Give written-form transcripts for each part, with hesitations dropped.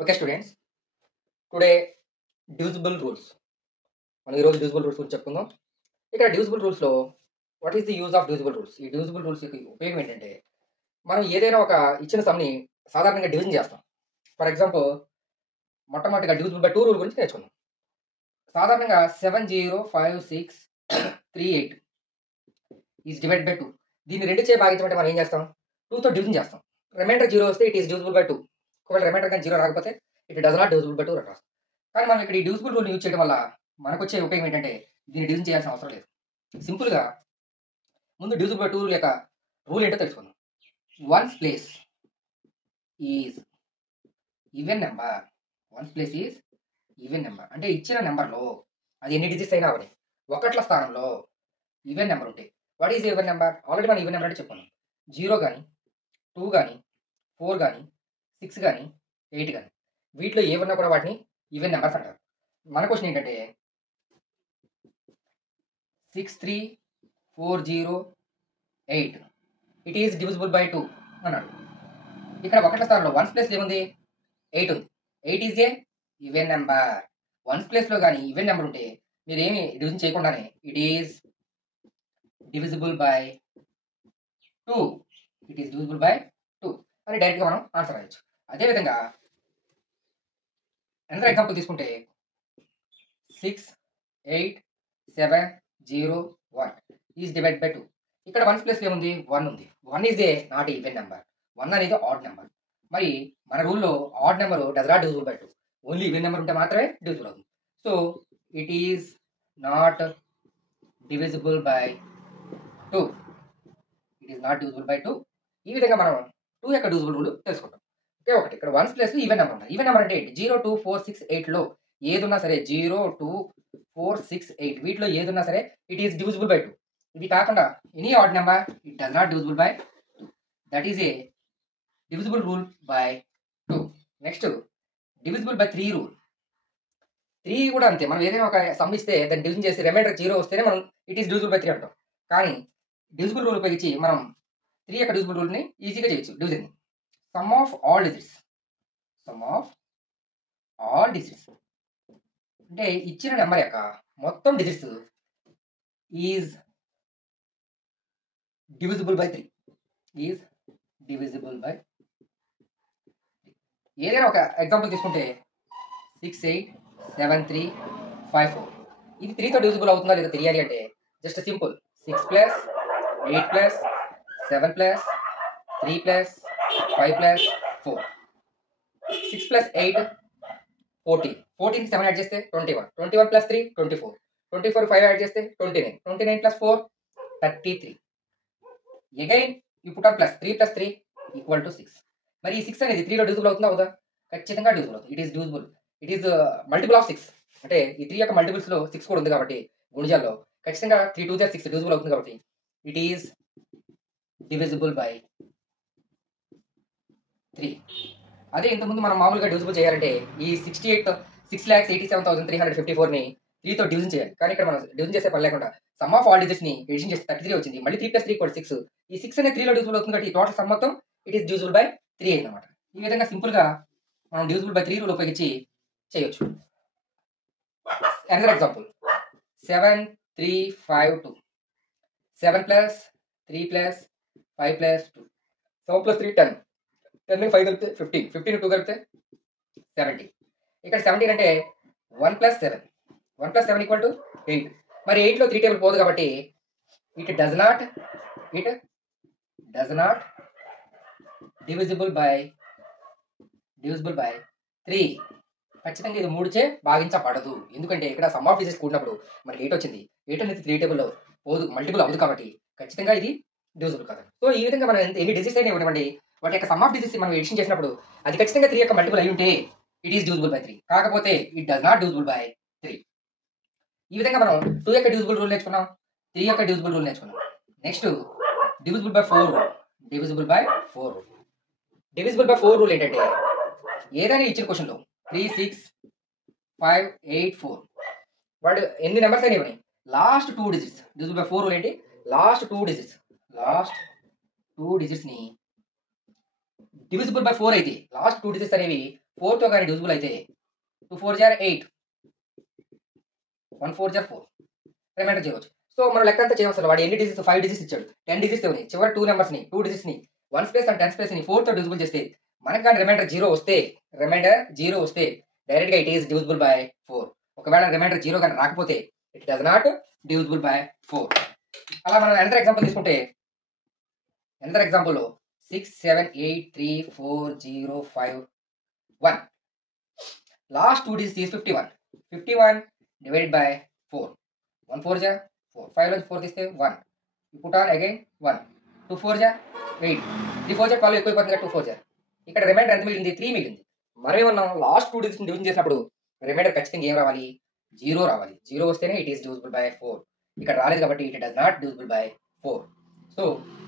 Okay students, today divisible rules. మనం ఈరోజు divisible rules గురించి చెప్పుకుందాం. ఇక్కడ డివిజిబుల్ రూల్స్లో what is the use of divisible rules? ఈ డివిజిబుల్ రూల్స్ యొక్క ఉపయోగం ఏంటంటే, మనం ఏదైనా ఒక ఇచ్చిన సమ్ని సాధారణంగా డివిజన్ చేస్తాం. ఫర్ ఎగ్జాంపుల్, మొట్టమొదటిగా డివిజిబుల్ బై 2 రూల్ గురించి నేర్చుకుందాం. సాధారణంగా 7056338 ఈజ్ డివైడ్ బై 2. దీన్ని 2 చే భాగించమంటే మనం ఏం చేస్తాం? 2తో డివిజన్ చేస్తాం. రిమైండర్ 0 వస్తే ఇట్ ఈస్ డివిజిబుల్ బై 2. ఒకవేళ రిమైండర్ కానీ 0 రాకపోతే it does not divisible by 2 రాస్తాం. కానీ మనం ఇక్కడ ఈ డివిజిబుల్ రూల్ యూజ్ చేయడం వల్ల మనకు వచ్చే ఉపయోగం ఏంటంటే, దీన్ని డివిజన్ చేయాల్సిన అవసరం లేదు. సింపుల్గా ముందు డివిజిబుల్ బై 2 రూల్ యొక్క రూల్ ఏంటో తెలుసుకుందాం. Ones place is even number. Ones place is even number అంటే ఇచ్చిన నెంబర్లో అది ఎన్ని డిజిట్స్ అయినా అవని ఒకట్ల స్థానంలో ఈవెన్ నెంబర్ ఉంటాయి. What is even number? Already మనం ఈవెన్ నెంబర్ అంటే చెప్పాను. 0 కానీ 2 కానీ 4 కానీ 6 కానీ 8 కానీ వీటిలో ఏమన్నా కూడా వాటిని ఈవెన్ నెంబర్స్ అంటారు. మన క్వశ్చన్ ఏంటంటే 63408 ఇట్ ఈస్ డివిజిబుల్ బై 2 అన్నాడు. ఇక్కడ ఒకట్ల స్థానంలో వన్స్ ప్లేస్ ఏముంది? 8 ఉంది. 8 is a even number. Once ప్లేస్లో కానీ ఈవెన్ నెంబర్ ఉంటే మీరు ఏమి డివిజన్ చేయకుండానే it is divisible by 2. It is divisible by 2 అని డైరెక్ట్గా మనం ఆన్సర్ అయ్యచ్చు. అదేవిధంగా అనదర్ ఎగ్జాంపుల్ తీసుకుంటే 68701 ఈజ్ డివైడ్ బై 2. ఇక్కడ వన్స్ ప్లేస్ ఏముంది? 1 ఉంది. 1 is a not even number. 1 అనేది ఆడ్ నెంబర్. మరి మన రూల్లో odd number does not divisible by 2. Only even number ఉంటే మాత్రమే డివిజిబుల్ అవుతుంది. So it is not divisible by 2. It is not divisible by 2. ఈ విధంగా మనం 2 యొక్క డివిజిబుల్ రూల్ తెలుసుకుంటాం. ఓకే, ఒకటి ఇక్కడ వన్స్ ప్లేస్ ఈవెన్ నెంబర్ ఉంటుంది. ఈవెన్ నెంబర్ అంటే 0, 2, 4, 6, 8లో ఏదున్నా సరే 0, 2, 4, 6, 8 వీటిలో ఏదున్నా సరే ఇట్ ఈస్ డివిజిబుల్ బై 2. ఇది కాకుండా any odd number it does not divisible by 2. That is a divisible rule by 2. Next divisible by 3 rule. 3 కూడా అంతే. మనం ఏదైనా ఒక సమ్ ఇస్తే దాన్ని డివిజన్ చేసి రిమైండర్ 0 వస్తేనే మనం ఇట్ ఈస్ డివిజిబుల్ బై 3 అంటాం. కానీ డివిజిబుల్ రూల్ ఉపయోగించి మనం 3 యొక్క డివిజిబుల్ రూల్ని ఈజీగా చేయొచ్చు. Division some of all digits. Some of all digits అంటే ఇచ్చిన నెంబర్ యొక్క మొత్తం digits is divisible by 3. Is divisible by 3. ఏదైనా ఒక ఎగ్జాంపుల్ తీసుకుంటే 687354 ఇది 3తో డివిజిబుల్ అవుతుందా లేదా తెలియాలి అంటే just simple 6 plus 8 plus 7 plus 3 plus 5 plus 4. 6 plus 8 14. 14 7 add చేస్తే 21. 21 ప్లస్ 3 24. 24 5 యాడ్ చేస్తే 29. 29 plus 4 33. Again you put on plus 3 plus 3 equal to 6. మరి ఈ 6 అనేది 3లో డివిజిబుల్ అవుతుందా అవుదా? ఖచ్చితంగా డివిజిబుల్ అవుతుంది. It is divisible. It is multiple of 6. అంటే ఈ 3 యొక్క మల్టిపుల్స్లో 6 కూడా ఉంది కాబట్టి గుణిజాల్లో ఖచ్చితంగా 3 2 6 డివిజిబుల్ అవుతుంది కాబట్టి ఇట్ ఈస్ డివిజిబుల్ బై 3. అదే ఇంతకుముందు మనం మామూలుగా డివిజిబుల్ చేయాలంటే ఈ 6,87,354ని 3తో డివిజన్ చేయాలి. కానీ ఇక్కడ మనం డివిజన్ చేసే పని లేకుండా సమ్ ఆఫ్ ఆల్ డిజిట్స్ని ఎడిషన్ చేస్తే 33 వచ్చింది. మళ్ళీ 3 ప్లస్ 3 కూడా 6. ఈ 6 అనేది 3లో డివిజిబుల్ అవుతుంది కాబట్టి టోటల్ సమ్ మొత్తం ఇట్ ఈస్ డివిజిబుల్ బై 3 అయిందన్నమాట. ఈ విధంగా సింపుల్గా మనం డివిజిబుల్ బై 3 రూల్ ఉపయోగించి చేయొచ్చు. Another example 7352. 7 plus 3 plus 5 plus 2. 7 plus 3 10. 10 5 కలిపితే 15. 15 2 కలిపితే 70. ఇక్కడ 17 అంటే 1 ప్లస్ 7. 1 plus 7 equal to 8. మరి 8లో 3 టేబుల్ పోదు కాబట్టి it does not divisible by 3. ఖచ్చితంగా ఇది 3 చే భాగించబడదు. ఎందుకంటే ఇక్కడ సమ్ ఆఫ్ డిజిట్స్ కూడినప్పుడు మనకి 8 వచ్చింది. 8 అనేది 3 టేబుల్లో పోదు, మల్టిపుల్ అవ్వదు కాబట్టి ఖచ్చితంగా ఇది డివిజిబుల్ కాదు. సో ఈ విధంగా మనం ఎన్ని డిజిట్స్ అయినా ఇవ్వండి, వాటి యొక్క సమ్ ఆఫ్ డిజిట్స్ మనం ఎడిషన్ చేసినప్పుడు అది ఖచ్చితంగా 3 యొక్క మల్టిపుల్ అయి ఉంటే ఇట్ ఈస్ డివిజిబుల్ బై 3. కాకపోతే it does not divisible by 3. ఈ విధంగా మనం 2 యొక్క డివిజిబుల్ రూల్ నేర్చుకున్నాం, 3 యొక్క డివిజిబుల్ రూల్ నేర్చుకున్నాం. Next divisible by 4 rule. Divisible by 4 rule. Divisible by 4 rule ఏంటంటే ఏదైనా ఇచ్చిన క్వశ్చన్లో 3 6 5 8 4 వాడు ఎన్ని నెంబర్స్ అయినా ఇవ్వని last 2 digits divisible by 4 rule ఏంటి? లాస్ట్ 2 డిజిట్స్ని డివిజిబుల్ బై 4 అయితే లాస్ట్ 2 డిజిట్స్ అనేవి 4తో కానీ డివిజిబుల్ అయితే 2 4 జార్ 8, 1 4 జార్ 4, రిమైండర్ 0 వచ్చింది. సో మనం లెక్క అంతా చేయవలసిన వాడు ఎన్ని డిజిట్స్ 5 డిజిట్స్ ఇచ్చాడు, 10 డిజిట్స్ ఉన్నాయి, చివరి 2 నెంబర్స్ని 2 డిజిట్స్ని 1 ప్లేస్ అండ్ 10 ప్లేస్ని 4తో డివిజిబుల్ చేస్తే మనకు కానీ రిమైండర్ 0 వస్తే డైరెక్ట్గా ఇట్ ఈస్ డివిజిబుల్ బై 4. ఒకవేళ రిమైండర్ 0 కానీ రాకపోతే it does not divisible by 4. అలా మనం ఎనదర్ ఎగ్జాంపుల్ తీసుకుంటే another ఎగ్జాంపుల్లో 6 7 8 3 4 0 5 1. Last 2 digits is 51. 51 divided by 4. 1 4 ja 4. 5 నుంచి 4 తీస్తే 1. You put on again 1. 2 4 ja 8. 3 4 ja 12 ఎక్కువైపోతుంది కదా 2 4 ja. ఇక్కడ రిమైండర్ ఎంత మిగిలింది? 3 మిగిలింది. మనం ఏమన్నాం, లాస్ట్ 2 digits డివిజన్ చేసినప్పుడు రిమైండర్ ఖచ్చితంగా ఏం రావాలి? 0 రావాలి. 0 వస్తేనే ఇట్ ఈస్ డివిజిబుల్ బై 4. ఇక్కడ రాలేదు కాబట్టి it does not divisible by 4. So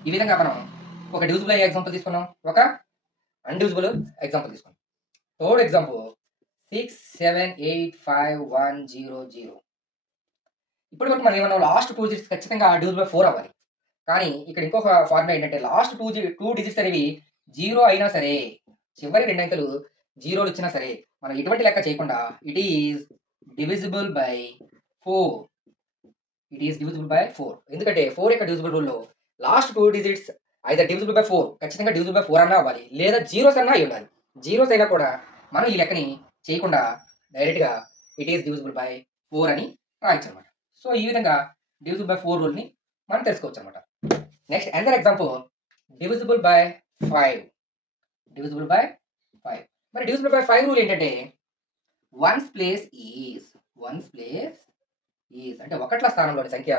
ఈ విధంగా మనం ఒక డివిజిబుల్ అయ్యే ఎగ్జాంపుల్ తీసుకున్నాం, ఒక అన్డివిజిబుల్ ఎగ్జాంపుల్ తీసుకున్నాం. Third example 6 7 8 5 1 0 0. ఇప్పుడు వరకు మనం ఏమన్నా లాస్ట్ 2 డిజిట్స్ ఖచ్చితంగా డివిజిబుల్ బై 4 అవ్వాలి. కానీ ఇక్కడ ఇంకొక ఫార్ములా ఏంటంటే లాస్ట్ 2 డిజిట్స్ అనేవి 0 అయినా సరే, చివరి 2 అంకెలు 0లు ఇచ్చినా సరే మనం ఎటువంటి లెక్క చేయకుండా it is divisible by 4. It is divisible by 4. ఎందుకంటే 4 యొక్క డివిజిబుల్ రూల్లో లాస్ట్ 2 డిజిట్స్ అయితే డివిజిబుల్ బై 4 ఖచ్చితంగా డివిజిబుల్ బై 4 అన్నా అవ్వాలి, లేదా జీరోస్ అన్నా అయి ఉండాలి. జీరోస్ అయినా కూడా మనం ఈ లెక్కని చేయకుండా డైరెక్ట్గా ఇట్ ఈస్ డివిజిబుల్ బై 4 అని రాయొచ్చు అనమాట. సో ఈ విధంగా డివిజిబుల్ బై 4 రూల్ని మనం తెలుసుకోవచ్చు అనమాట. Next another example divisible by 5. Divisible by 5. మరి డివిజిబుల్ బై 5 రూల్ ఏంటంటే వన్స్ ప్లేస్ ఈజ్ అంటే ఒకట్ల స్థానంలోని సంఖ్య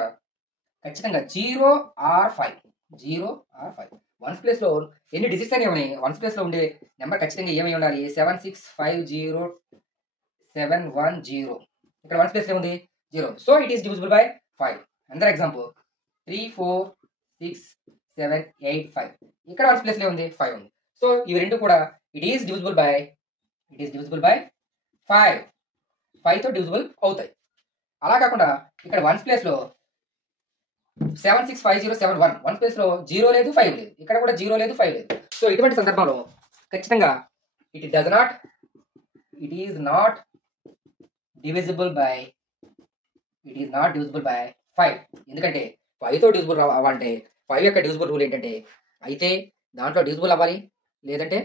ఖచ్చితంగా 0 or 5. 0 or 5. వన్స్ ప్లేస్లో ఎన్ని డిజిట్స్ అనేవి ఉన్నాయి, వన్స్ ప్లేస్లో ఉండే నెంబర్ ఖచ్చితంగా ఏమై ఉండాలి? 7 6 5 0 7 1 0. ఇక్కడ వన్స్ ప్లేస్లో ఉంది 0. So it is divisible by 5. అందర్ ఎగ్జాంపుల్ 3 4 6 7 8 5. ఇక్కడ వన్స్ ప్లేస్లో ఉంది 5 ఉంది. సో ఇవి రెండు కూడా ఇట్ ఈస్ డివిజిబుల్ బై 5. 5తో డివిజిబుల్ అవుతాయి. అలా కాకుండా ఇక్కడ వన్స్ ప్లేస్లో 7 6 5 0 7 1. వన్స్ ప్లేస్లో 0 లేదు 5 లేదు, ఇక్కడ కూడా 0 లేదు 5 లేదు. సో ఇటువంటి సందర్భంలో ఖచ్చితంగా it is not divisible by 5. ఎందుకంటే 5తో డివిజిబుల్ అవ్వాలంటే 5 యొక్క డివిజిబుల్ రూల్ ఏంటంటే అయితే దాంట్లో డివిజిబుల్ అవ్వాలి, లేదంటే